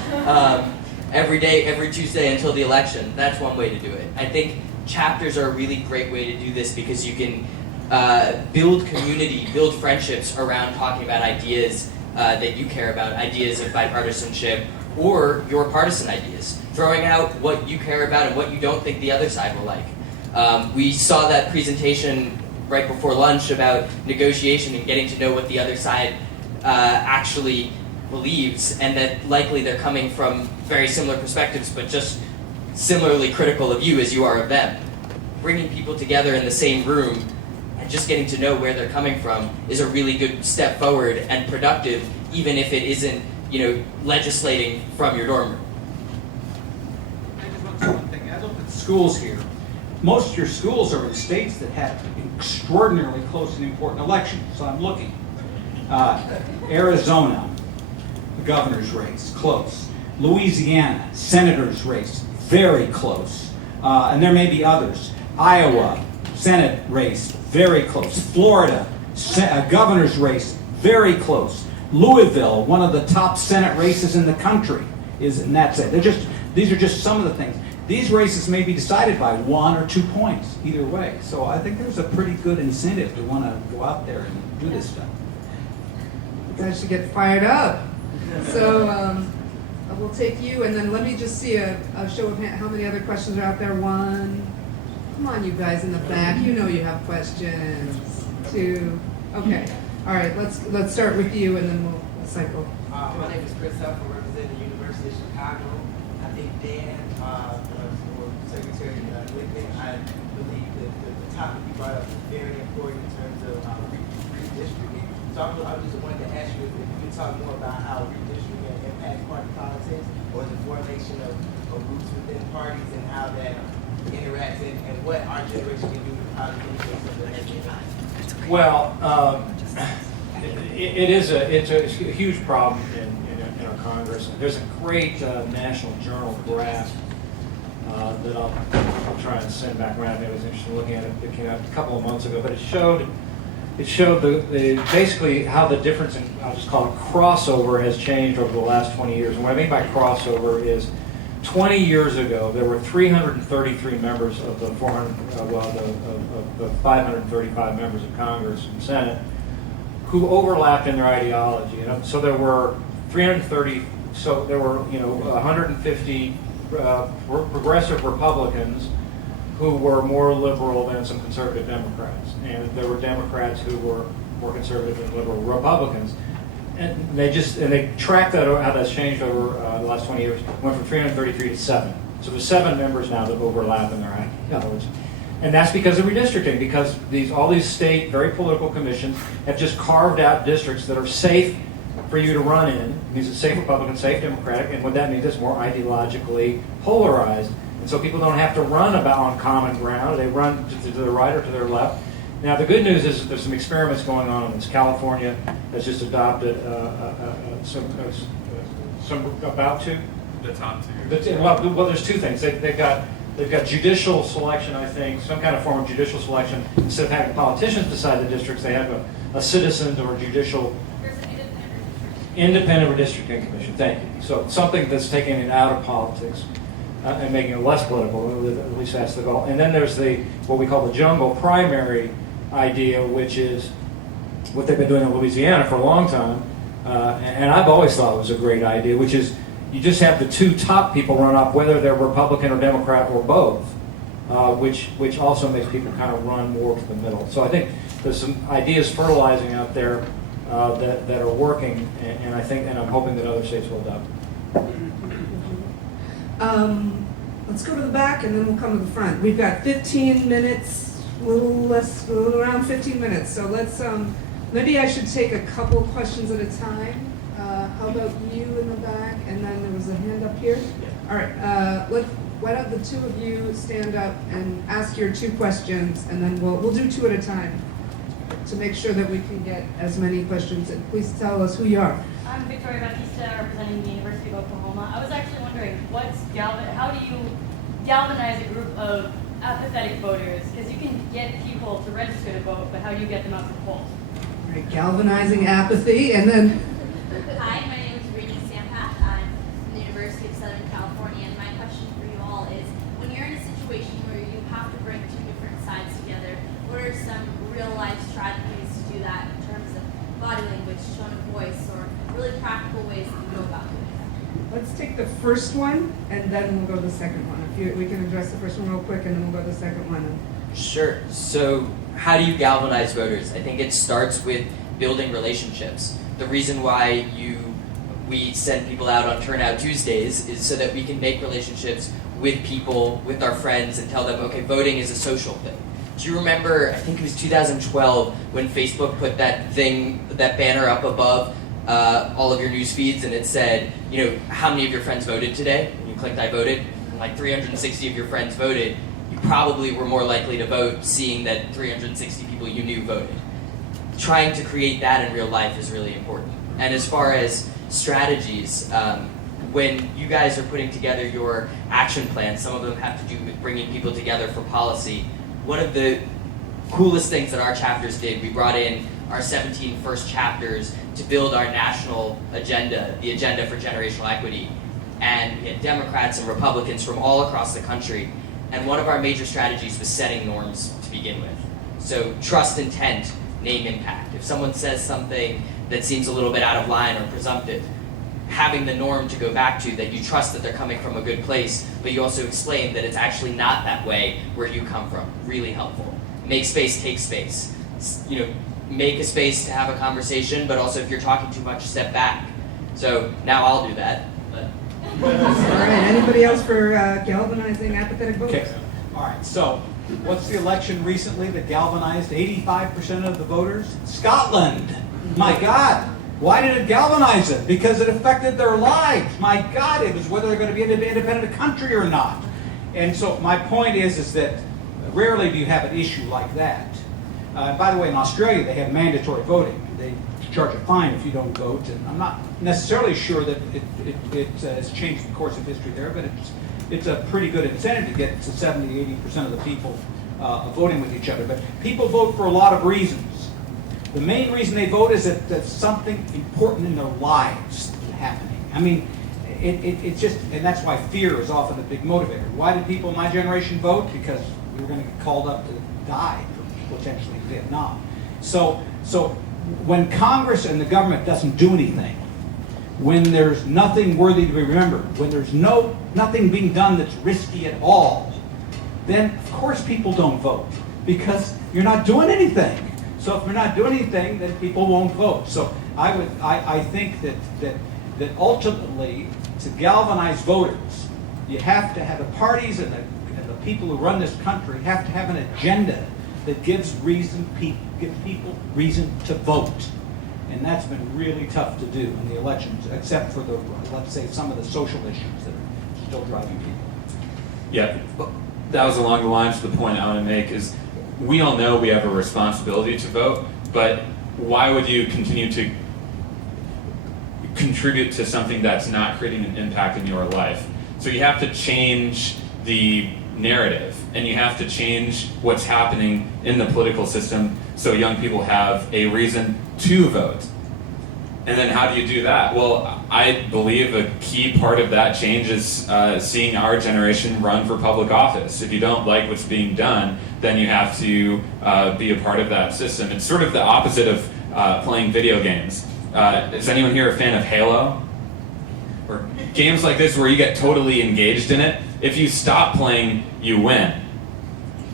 every day, every Tuesday until the election. That's one way to do it. I think chapters are a really great way to do this because you can build community, build friendships around talking about ideas that you care about, ideas of bipartisanship, or your partisan ideas. Throwing out what you care about and what you don't think the other side will like. We saw that presentation right before lunch about negotiation and getting to know what the other side actually believes, and that likely they're coming from very similar perspectives, but just similarly critical of you as you are of them. Bringing people together in the same room and just getting to know where they're coming from is a really good step forward and productive, even if it isn't, legislating from your dorm room. I just want to say one thing. I looked at the schools here. Most of your schools are in states that have extraordinarily close and important elections. So I'm looking. Arizona, the governor's race, close. Louisiana, senator's race, very close. And there may be others. Iowa, Senate race, very close. Florida, governor's race, very close. Louisville, one of the top Senate races in the country, is in that set. These are just some of the things. These races may be decided by 1 or 2 points, either way. So I think there's a pretty good incentive to want to go out there and do this stuff. You guys should get fired up. So we'll take you, and then let me just see a show of hands. How many other questions are out there? 1. Come on, you guys in the back. You know you have questions. 2. Okay. All right. Let's start with you, and then we'll cycle. My name is Chris Huff. I represent the University of Chicago. I think Dan, or Secretary Whitman, I believe that the topic you brought up is very important in terms of redistricting. So I just wanted to ask you if you could talk more about how redistricting impacts party politics, or the formation of groups within parties, and how that interacts, and what our generation can do to probably influence of the next generation. Well, it's a huge problem in our Congress. There's a great National Journal graph that I'll try and send back around. I was interested in looking at it. It came out a couple of months ago, but it showed the basically how the difference in, I'll just call it crossover, has changed over the last 20 years. And what I mean by crossover is 20 years ago, there were 333 members of the 535 members of Congress and Senate who overlapped in their ideology. So there were 330. So there were 150 progressive Republicans who were more liberal than some conservative Democrats, and there were Democrats who were more conservative and liberal Republicans. And they tracked that, how that's changed over the last 20 years. Went from 333 to 7. So there's 7 members now that overlap in their ideology. And that's because of redistricting, because all these state, very political commissions have just carved out districts that are safe for you to run in. It means it's safe Republican, safe Democratic, and what that means is more ideologically polarized. And so people don't have to run about on common ground. They run to the right or to their left. Now, the good news is that there's some experiments going on in this. California has just adopted some about to. The top two. Well, there's 2 things. They've got judicial selection, I think, some kind of form of judicial selection. Instead of having politicians decide the districts, they have a citizens or judicial independent redistricting commission. Thank you. So something that's taking it out of politics and making it less political. At least that's the goal. And then there's what we call the jungle primary idea, which is what they've been doing in Louisiana for a long time, and I've always thought it was a great idea, which is you just have the 2 top people run up, whether they're Republican or Democrat or both, which also makes people kind of run more to the middle. So I think there's some ideas fertilizing out there that are working, and I'm hoping that other states will adopt. Let's go to the back and then we'll come to the front. We've got 15 minutes. A little around 15 minutes. So let's, maybe I should take a couple questions at a time. How about you in the back? And then there was a hand up here. Yeah. All right. Why don't the 2 of you stand up and ask your 2 questions, and then we'll do 2 at a time to make sure that we can get as many questions. And please tell us who you are. I'm Victoria Bautista, representing the University of Oklahoma. I was actually wondering, how do you galvanize a group of apathetic voters? Because you can get people to register to vote, but how do you get them out to the polls? All right, galvanizing apathy, and then. Hi, my name is Rachel Sampath. I'm from the University of Southern California, and my question for you all is, when you're in a situation where you have to bring 2 different sides together, what are some real-life strategies to do that in terms of body language, tone of voice, or really practical ways that you go about doing that? Let's take the first one, and then we'll go to the second one. If we can address the first one real quick, and then we'll go to the second one. Sure. So how do you galvanize voters? I think it starts with building relationships. The reason why we send people out on Turnout Tuesdays is so that we can make relationships with people, with our friends, and tell them, okay, voting is a social thing. Do you remember, I think it was 2012, when Facebook put that banner up above all of your news feeds, and it said, how many of your friends voted today? And you clicked I voted, and like 360 of your friends voted. You probably were more likely to vote seeing that 360 people you knew voted. Trying to create that in real life is really important. And as far as strategies, when you guys are putting together your action plans, some of them have to do with bringing people together for policy. One of the coolest things that our chapters did, we brought in our 17 first chapters to build our national agenda, the agenda for generational equity. And we had Democrats and Republicans from all across the country. And one of our major strategies was setting norms to begin with. So trust intent, name impact. If someone says something that seems a little bit out of line or presumptive, having the norm to go back to, that you trust that they're coming from a good place, but you also explain that it's actually not that way where you come from. Really helpful. Make space, take space. Make a space to have a conversation, but also if you're talking too much, step back. So now I'll do that. All right, anybody else for galvanizing apathetic voters? Okay. All right, so what's the election recently that galvanized 85% of the voters? Scotland. My God. Why did it galvanize them? Because it affected their lives. My God, it was whether they're going to be an independent country or not. And so my point is that rarely do you have an issue like that. By the way, in Australia, they have mandatory voting. They charge a fine if you don't vote. And I'm not necessarily sure that it has changed the course of history there, but it's a pretty good incentive to get to 70-80% of the people voting with each other. But people vote for a lot of reasons. The main reason they vote is that there's something important in their lives happening. I mean, it's just, and that's why fear is often a big motivator. Why did people in my generation vote? Because we were going to get called up to die, potentially in Vietnam. So when Congress and the government doesn't do anything, when there's nothing worthy to be remembered, when there's nothing being done that's risky at all, then of course people don't vote because you're not doing anything. So if we're not doing anything, then people won't vote. So I think that ultimately, to galvanize voters, you have to have the parties and the people who run this country have to have an agenda that gives people reason to vote. And that's been really tough to do in the elections, except for let's say, some of the social issues that are still driving people. Yeah, that was along the lines of the point I want to make is we all know we have a responsibility to vote, but why would you continue to contribute to something that's not creating an impact in your life? So you have to change the narrative, and you have to change what's happening in the political system so young people have a reason to vote. And then how do you do that? Well, I believe a key part of that change is seeing our generation run for public office. If you don't like what's being done, then you have to be a part of that system. It's sort of the opposite of playing video games. Is anyone here a fan of Halo? Or games like this where you get totally engaged in it? If you stop playing, you win.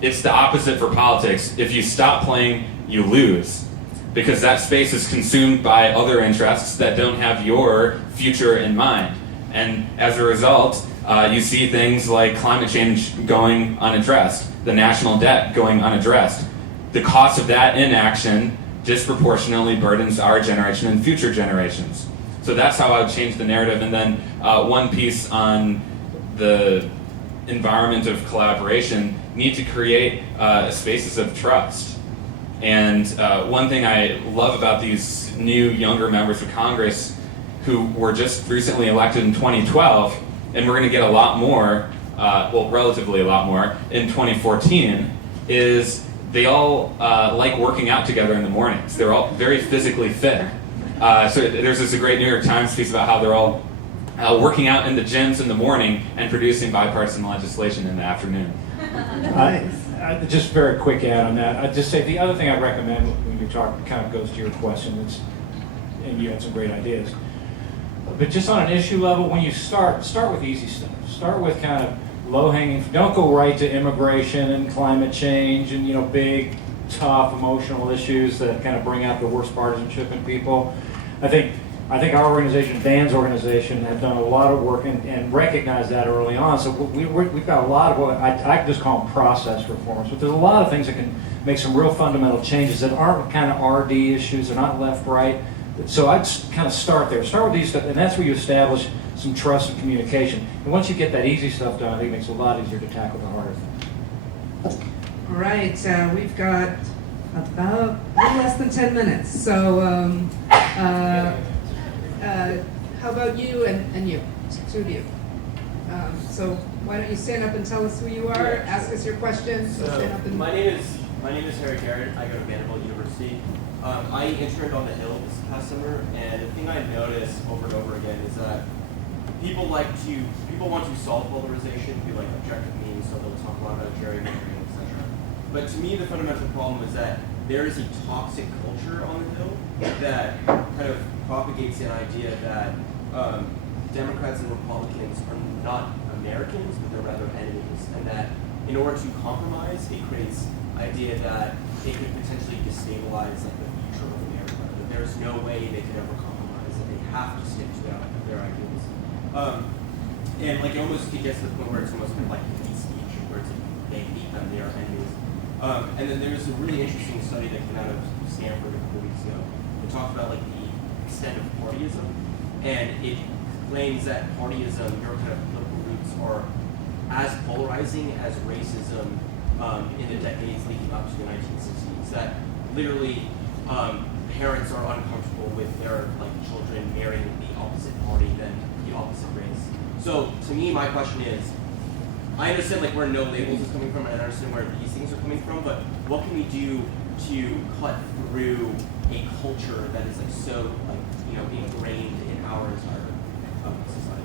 It's the opposite for politics. If you stop playing, you lose. Because that space is consumed by other interests that don't have your future in mind. And as a result, you see things like climate change going unaddressed, the national debt going unaddressed. The cost of that inaction disproportionately burdens our generation and future generations. So that's how I would change the narrative. And then one piece on the environment of collaboration, need to create spaces of trust. And one thing I love about these new younger members of Congress who were just recently elected in 2012, and we're going to get a lot more, well, relatively a lot more, in 2014, is they all like working out together in the mornings. They're all very physically fit. So there's this great New York Times piece about how they're all working out in the gyms in the morning and producing bipartisan legislation in the afternoon. Just very quick add on that. I'd just say the other thing I recommend when you talk kind of goes to your question, and you had some great ideas. But just on an issue level, when you start with easy stuff. Start with kind of low-hanging. Don't go right to immigration and climate change and big, tough, emotional issues that kind of bring out the worst partisanship in people. I think our organization, Dan's organization, have done a lot of work and recognized that early on. So we've got a lot of what I just call them process reforms. But there's a lot of things that can make some real fundamental changes that aren't kind of RD issues. They're not left-right. So I'd kind of start there. Start with these stuff, and that's where you establish some trust and communication. And once you get that easy stuff done, I think it makes it a lot easier to tackle the harder things. All right, we've got about a little less than 10 minutes. So how about you and you, two of you? So why don't you stand up and tell us who you are, ask us your questions. So stand up and... my name is Harry Garrett. I go to Vanderbilt University. I interned on the Hill this past summer, and the thing I noticed over and over again is that people want to solve polarization through like objective means, so they'll talk a lot about gerrymandering, etc. But to me, the fundamental problem is that there is a toxic culture on the Hill that kind of propagates an idea that Democrats and Republicans are not Americans, but they're rather enemies, and that in order to compromise, it creates the idea that it could potentially destabilize like the future of America. That there's no way they could ever compromise, that they have to stick to their ideals. And like it almost gets to the point where it's almost like hate speech, where it's like they hate them, they are enemies. And then there's a really interesting study that came out of Stanford a couple weeks ago. It talked about like the extent of partyism, and it claims that partyism, your kind of political roots, are as polarizing as racism in the decades leading up to the 1960s. That literally parents are uncomfortable with their like children marrying the opposite party than the opposite race. So to me, my question is, I understand like where no labels is coming from, and I understand where these things are coming from, but what can we do to cut through a culture that is like so like ingrained in our entire society?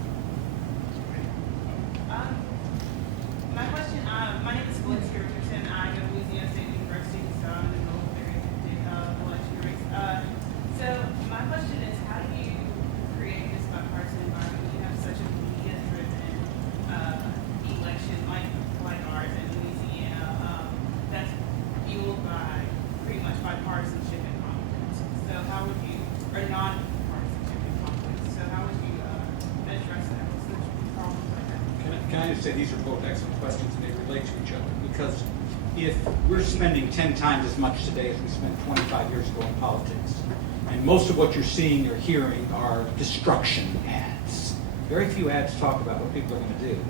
My question, my name is Valencia Richardson. I go to Louisiana State University, so I'm in the military election race. So my question is, how do you create this bipartisan environment when you have such a media-driven election like ours in Louisiana that's fueled by pretty much bipartisan Can I just say these are both excellent questions and they relate to each other? Because if we're spending 10 times as much today as we spent 25 years ago in politics, and most of what you're seeing or hearing are destruction ads. Very few ads talk about what people are going to do.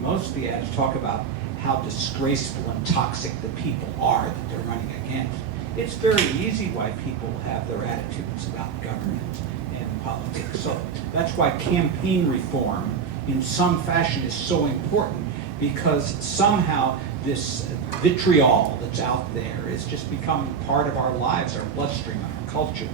Most of the ads talk about how disgraceful and toxic the people are that they're running against. It's very easy why people have their attitudes about government and politics. So that's why campaign reform in some fashion is so important, because somehow this vitriol that's out there is just becoming part of our lives, our bloodstream, our culture.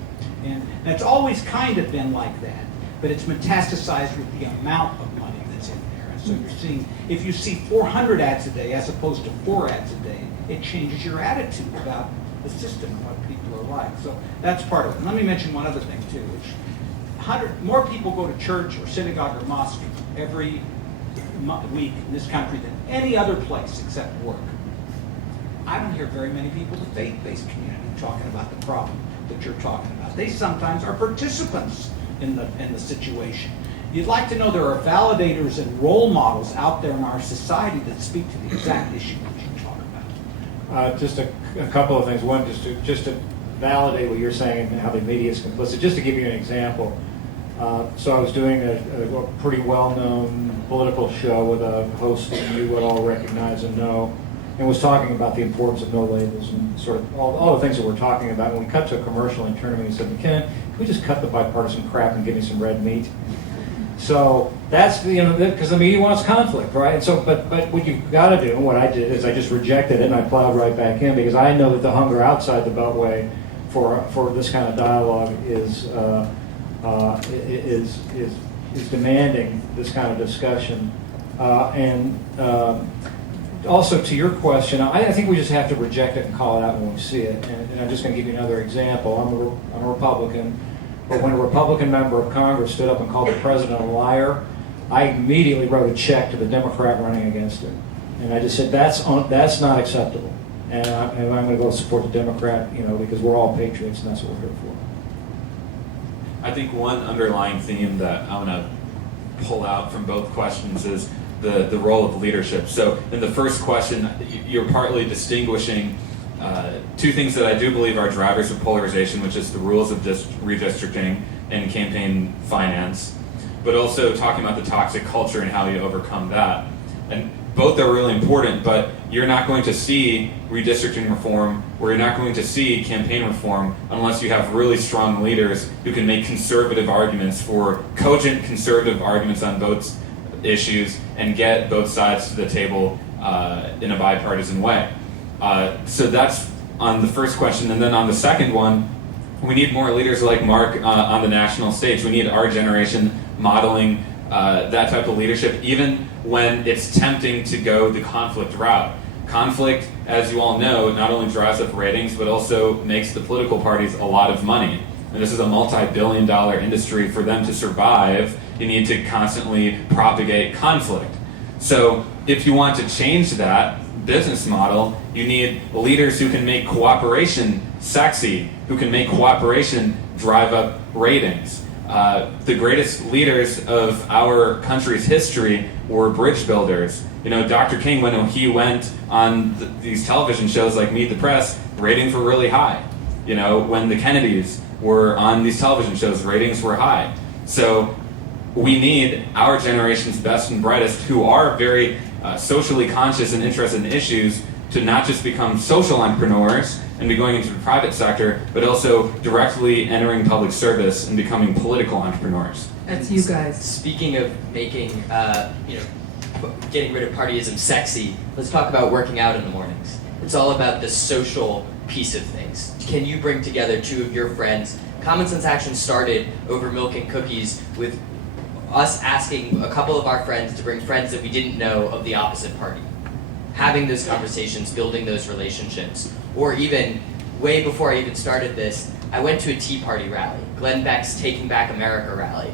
And that's always kind of been like that, but it's metastasized with the amount of money that's in there. And so you're seeing, if you see 400 ads a day as opposed to 4 ads a day, it changes your attitude about the system and what people are like. So that's part of it. And let me mention one other thing too, which more people go to church or synagogue or mosque every week in this country than any other place except work. I don't hear very many people in the faith-based community talking about the problem that you're talking about. They sometimes are participants in the situation. You'd like to know there are validators and role models out there in our society that speak to the exact issue that you talk about. Just a couple of things. One, just to validate what you're saying and how the media is complicit. Just to give you an example. So I was doing a pretty well-known political show with a host that you would all recognize and know, and was talking about the importance of no labels and sort of all the things that we're talking about. When we cut to a commercial and turned to me and said, "McKinnon, can we just cut the bipartisan crap and give me some red meat?" So that's, because the media wants conflict, right? And so, but what you've got to do, and what I did is I just rejected it and I plowed right back in, because I know that the hunger outside the Beltway for this kind of dialogue is demanding this kind of discussion. Also, to your question, I think we just have to reject it and call it out when we see it. And I'm just going to give you another example. I'm a Republican, but when a Republican member of Congress stood up and called the president a liar, I immediately wrote a check to the Democrat running against him, and I just said that's not acceptable, and I'm going to go support the Democrat, because we're all patriots, and that's what we're here for. I think one underlying theme that I want to pull out from both questions is the role of leadership. So in the first question, you're partly distinguishing two things that I do believe are drivers of polarization, which is the rules of redistricting and campaign finance, but also talking about the toxic culture and how you overcome that. And both are really important, but you're not going to see redistricting reform, or you're not going to see campaign reform unless you have really strong leaders who can make conservative arguments, for cogent conservative arguments on both issues, and get both sides to the table in a bipartisan way. So that's on the first question. And then on the second one, we need more leaders like Mark on the national stage. We need our generation modeling that type of leadership, even when it's tempting to go the conflict route. Conflict, as you all know, not only drives up ratings, but also makes the political parties a lot of money. And this is a multi-billion-dollar industry. For them to survive, you need to constantly propagate conflict. So if you want to change that business model, you need leaders who can make cooperation sexy, who can make cooperation drive up ratings. The greatest leaders of our country's history were bridge builders. Dr. King, when he went on these television shows like Meet the Press, ratings were really high. When the Kennedys were on these television shows, ratings were high. So we need our generation's best and brightest, who are very socially conscious and interested in issues, to not just become social entrepreneurs and be going into the private sector, but also directly entering public service and becoming political entrepreneurs. That's you guys. Speaking of making, getting rid of partyism sexy, let's talk about working out in the mornings. It's all about the social piece of things. Can you bring together two of your friends? Common Sense Action started over milk and cookies with us asking a couple of our friends to bring friends that we didn't know of the opposite party. Having those conversations, building those relationships. Or even, way before I even started this, I went to a Tea Party rally, Glenn Beck's Taking Back America rally,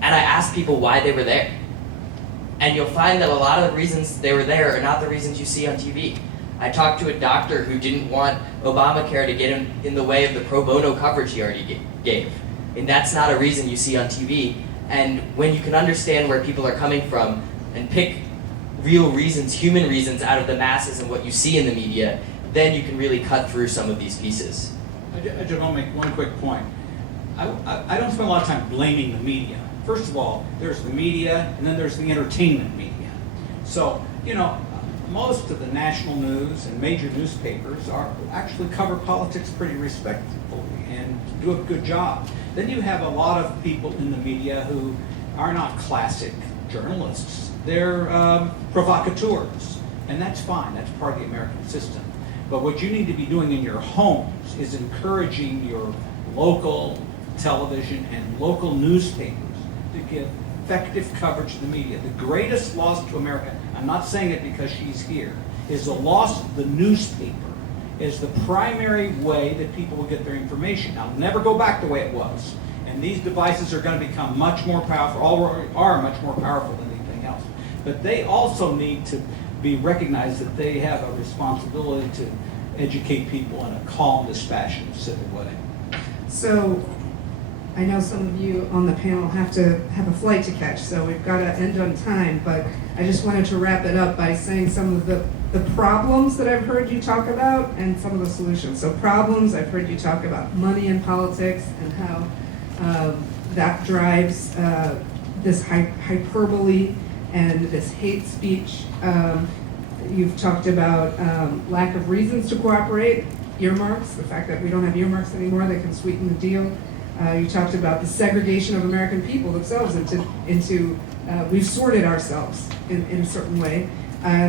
and I asked people why they were there. And you'll find that a lot of the reasons they were there are not the reasons you see on TV. I talked to a doctor who didn't want Obamacare to get in the way of the pro bono coverage he already gave. And that's not a reason you see on TV. And when you can understand where people are coming from and pick real reasons, human reasons, out of the masses and what you see in the media, then you can really cut through some of these pieces. I just want to make one quick point. I don't spend a lot of time blaming the media. First of all, there's the media, and then there's the entertainment media. So, you know, most of the national news and major newspapers actually cover politics pretty respectfully and do a good job. Then you have a lot of people in the media who are not classic journalists. They're provocateurs, and that's fine. That's part of the American system. But what you need to be doing in your homes is encouraging your local television and local newspapers to give effective coverage to the media. The greatest loss to America, I'm not saying it because she's here, is the loss of the newspaper is the primary way that people will get their information. Now, it'll never go back the way it was. And these devices are going to become much more powerful, are much more powerful than anything else. But they also need to be recognized that they have a responsibility to educate people in a calm, dispassionate, civil way. So, I know some of you on the panel have a flight to catch, so we've got to end on time, but I just wanted to wrap it up by saying some of the problems that I've heard you talk about and some of the solutions. So problems, I've heard you talk about money in politics and how that drives this hyperbole and this hate speech. You've talked about lack of reasons to cooperate, earmarks, the fact that we don't have earmarks anymore that can sweeten the deal. You talked about the segregation of American people themselves into we've sorted ourselves in a certain way.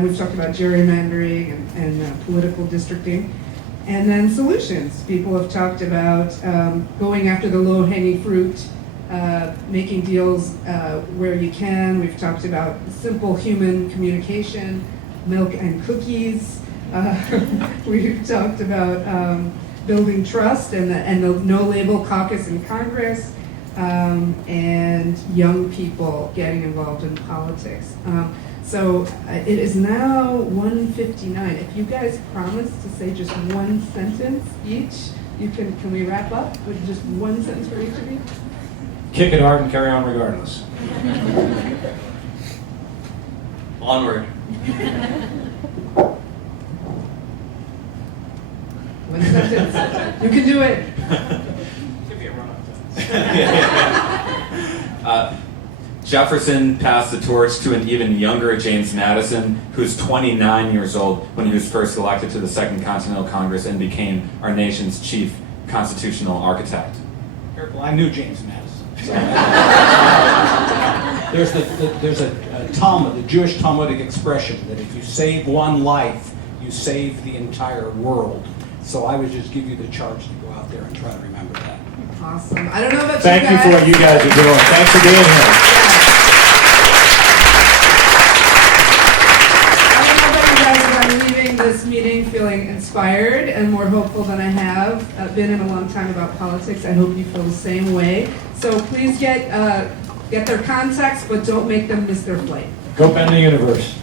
We've talked about gerrymandering and political districting. And then solutions. People have talked about going after the low-hanging fruit, making deals where you can. We've talked about simple human communication, milk and cookies. We've talked about building trust and the no-label caucus in Congress, and young people getting involved in politics. So it is now 1:59. If you guys promise to say just one sentence each, can we wrap up with just one sentence for each of you? Kick it hard and carry on regardless. Onward. One sentence. You can do it. Give me a run-up. Jefferson passed the torch to an even younger James Madison, who's 29 years old when he was first elected to the Second Continental Congress and became our nation's chief constitutional architect. Careful, I knew James Madison. So, there's a Talmud, the Jewish Talmudic expression that if you save one life, you save the entire world. So I would just give you the charge to go out there and try to remember that. Awesome. I don't know about Thank you you guys. for what you guys are doing. Thanks for being here. I don't know about you guys, but I'm leaving this meeting feeling inspired and more hopeful than I have been in a long time about politics. I hope you feel the same way. So please get their contacts, but don't make them miss their flight. Go bend the universe.